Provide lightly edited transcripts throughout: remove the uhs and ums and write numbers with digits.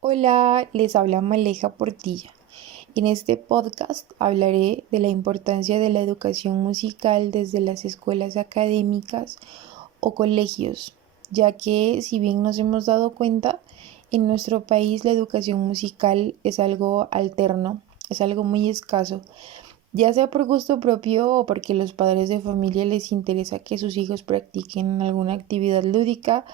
Hola, les habla Maleja Portilla. En este podcast hablaré de la importancia de la educación musical desde las escuelas académicas o colegios, ya que si bien nos hemos dado cuenta, en nuestro país la educación musical es algo alterno, es algo muy escaso, ya sea por gusto propio o porque los padres de familia les interesa que sus hijos practiquen alguna actividad lúdica.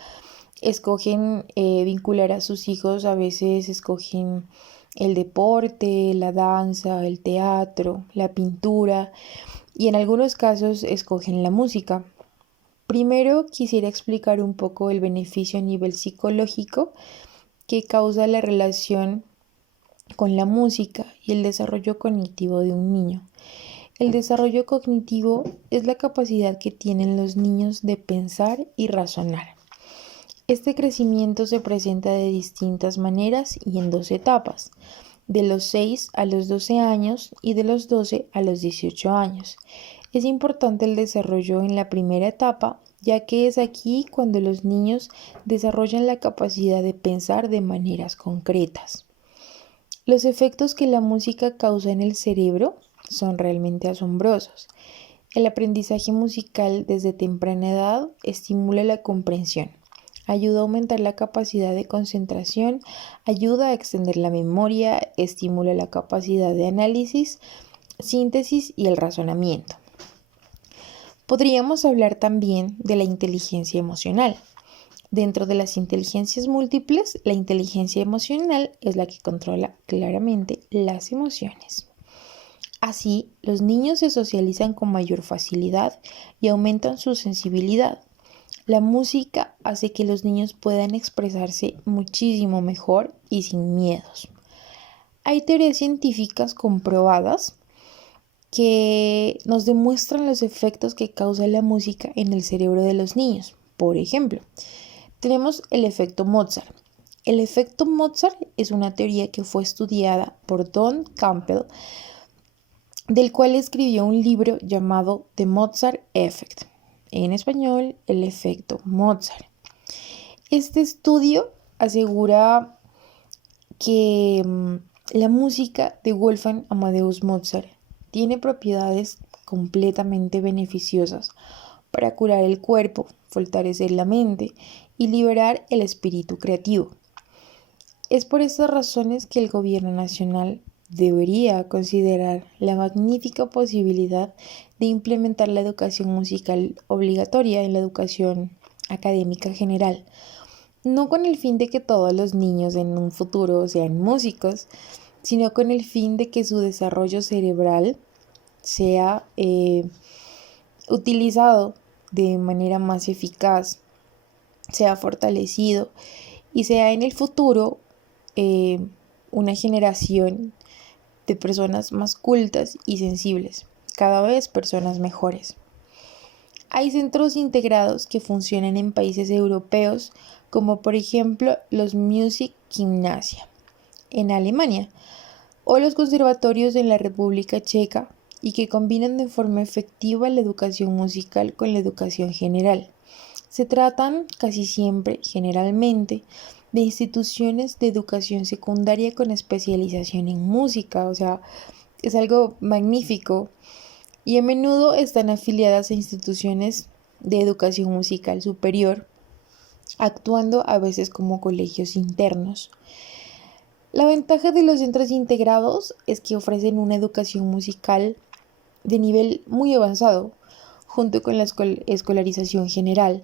Escogen vincular a sus hijos, a veces escogen el deporte, la danza, el teatro, la pintura y en algunos casos escogen la música. Primero quisiera explicar un poco el beneficio a nivel psicológico que causa la relación con la música y el desarrollo cognitivo de un niño. El desarrollo cognitivo es la capacidad que tienen los niños de pensar y razonar. Este crecimiento se presenta de distintas maneras y en dos etapas, de los 6 a los 12 años y de los 12 a los 18 años. Es importante el desarrollo en la primera etapa, ya que es aquí cuando los niños desarrollan la capacidad de pensar de maneras concretas. Los efectos que la música causa en el cerebro son realmente asombrosos. El aprendizaje musical desde temprana edad estimula la comprensión, ayuda a aumentar la capacidad de concentración, ayuda a extender la memoria, estimula la capacidad de análisis, síntesis y el razonamiento. Podríamos hablar también de la inteligencia emocional. Dentro de las inteligencias múltiples, la inteligencia emocional es la que controla claramente las emociones. Así, los niños se socializan con mayor facilidad y aumentan su sensibilidad. La música hace que los niños puedan expresarse muchísimo mejor y sin miedos. Hay teorías científicas comprobadas que nos demuestran los efectos que causa la música en el cerebro de los niños. Por ejemplo, tenemos el efecto Mozart. El efecto Mozart es una teoría que fue estudiada por Don Campbell, del cual escribió un libro llamado The Mozart Effect. En español, el efecto Mozart. Este estudio asegura que la música de Wolfgang Amadeus Mozart tiene propiedades completamente beneficiosas para curar el cuerpo, fortalecer la mente y liberar el espíritu creativo. Es por estas razones que el gobierno nacional debería considerar la magnífica posibilidad de implementar la educación musical obligatoria en la educación académica general, no con el fin de que todos los niños en un futuro sean músicos, sino con el fin de que su desarrollo cerebral sea utilizado de manera más eficaz, sea fortalecido y sea en el futuro eh, una generación de personas más cultas y sensibles, cada vez personas mejores. Hay centros integrados que funcionan en países europeos, como por ejemplo los Music Gymnasia en Alemania o los conservatorios en la República Checa y que combinan de forma efectiva la educación musical con la educación general. Se tratan casi siempre, generalmente, de instituciones de educación secundaria con especialización en música, o sea, es algo magnífico y a menudo están afiliadas a instituciones de educación musical superior, actuando a veces como colegios internos. La ventaja de los centros integrados es que ofrecen una educación musical de nivel muy avanzado, junto con la escolarización general,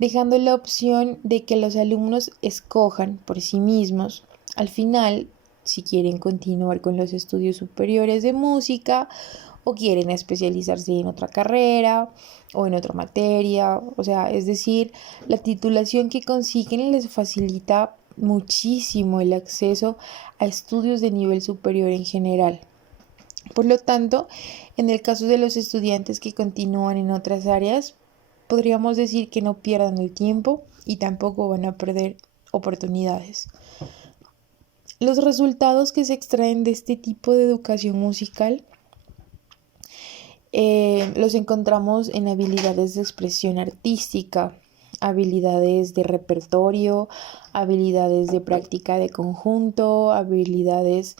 dejando la opción de que los alumnos escojan por sí mismos, al final, si quieren continuar con los estudios superiores de música o quieren especializarse en otra carrera o en otra materia, o sea, es decir, la titulación que consiguen les facilita muchísimo el acceso a estudios de nivel superior en general. Por lo tanto, en el caso de los estudiantes que continúan en otras áreas, podríamos decir que no pierdan el tiempo y tampoco van a perder oportunidades. Los resultados que se extraen de este tipo de educación musical los encontramos en habilidades de expresión artística, habilidades de repertorio, habilidades de práctica de conjunto, habilidades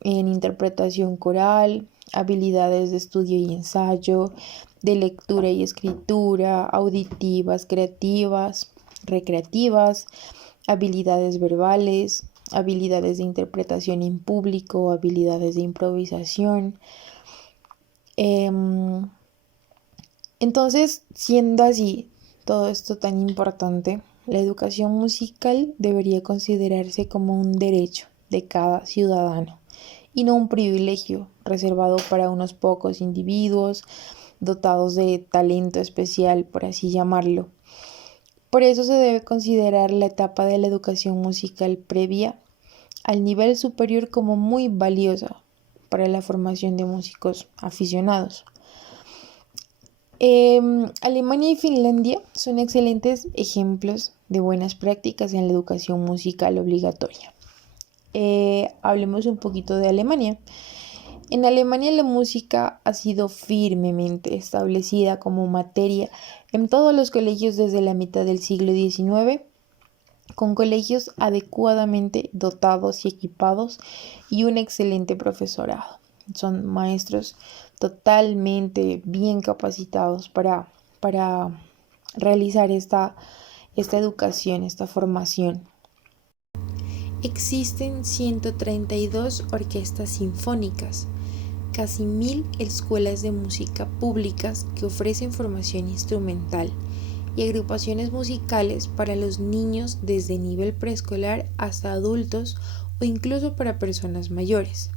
en interpretación coral, habilidades de estudio y ensayo, de lectura y escritura, auditivas, creativas, recreativas, habilidades verbales, habilidades de interpretación en público, habilidades de improvisación. Entonces, siendo así todo esto tan importante, la educación musical debería considerarse como un derecho de cada ciudadano y no un privilegio reservado para unos pocos individuos dotados de talento especial, por así llamarlo. Por eso se debe considerar la etapa de la educación musical previa al nivel superior como muy valiosa para la formación de músicos aficionados. Alemania y Finlandia son excelentes ejemplos de buenas prácticas en la educación musical obligatoria. Hablemos un poquito de Alemania. En Alemania la música ha sido firmemente establecida como materia en todos los colegios desde la mitad del siglo XIX, con colegios adecuadamente dotados y equipados y un excelente profesorado. Son maestros totalmente bien capacitados para realizar esta educación, esta formación. Existen 132 orquestas sinfónicas, casi 1000 escuelas de música públicas que ofrecen formación instrumental y agrupaciones musicales para los niños desde nivel preescolar hasta adultos o incluso para personas mayores.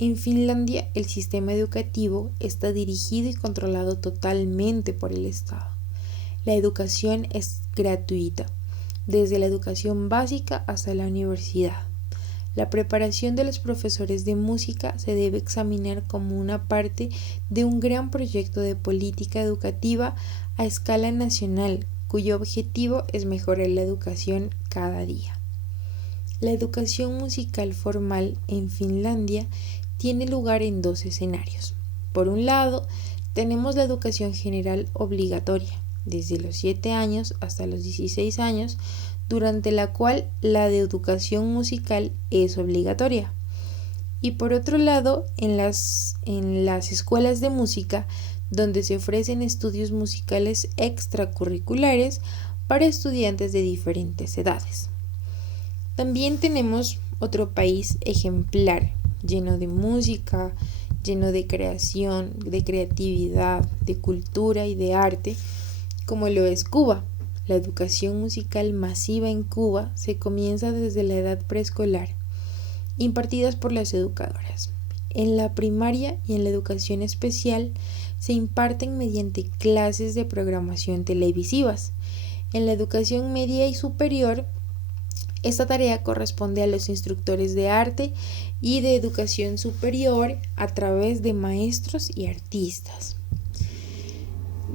En Finlandia, el sistema educativo está dirigido y controlado totalmente por el Estado. La educación es gratuita, desde la educación básica hasta la universidad. La preparación de los profesores de música se debe examinar como una parte de un gran proyecto de política educativa a escala nacional, cuyo objetivo es mejorar la educación cada día. La educación musical formal en Finlandia tiene lugar en dos escenarios. Por un lado, tenemos la educación general obligatoria, desde los 7 años hasta los 16 años, durante la cual la de educación musical es obligatoria. Y por otro lado, en las escuelas de música, donde se ofrecen estudios musicales extracurriculares para estudiantes de diferentes edades. También tenemos otro país ejemplar, lleno de música, lleno de creación, de creatividad, de cultura y de arte, como lo es Cuba. La educación musical masiva en Cuba se comienza desde la edad preescolar, impartidas por las educadoras. En la primaria y en la educación especial se imparten mediante clases de programación televisivas. En la educación media y superior, esta tarea corresponde a los instructores de arte y de educación superior a través de maestros y artistas.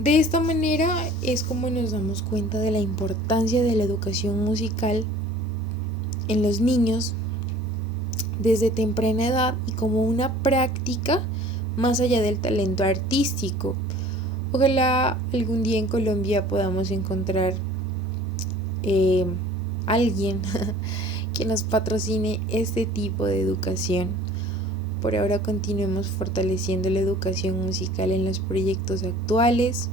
De esta manera es como nos damos cuenta de la importancia de la educación musical en los niños desde temprana edad y como una práctica más allá del talento artístico. Ojalá algún día en Colombia podamos encontrar alguien que nos patrocine este tipo de educación. Por ahora continuemos fortaleciendo la educación musical en los proyectos actuales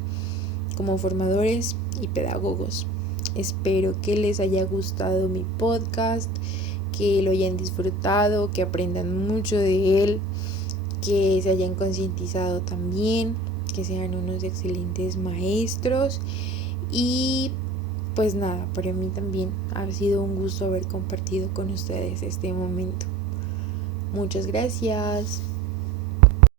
como formadores y pedagogos. Espero que les haya gustado mi podcast, que lo hayan disfrutado, que aprendan mucho de él, que se hayan concientizado también, que sean unos excelentes maestros. Y pues nada, para mí también ha sido un gusto haber compartido con ustedes este momento. Muchas gracias.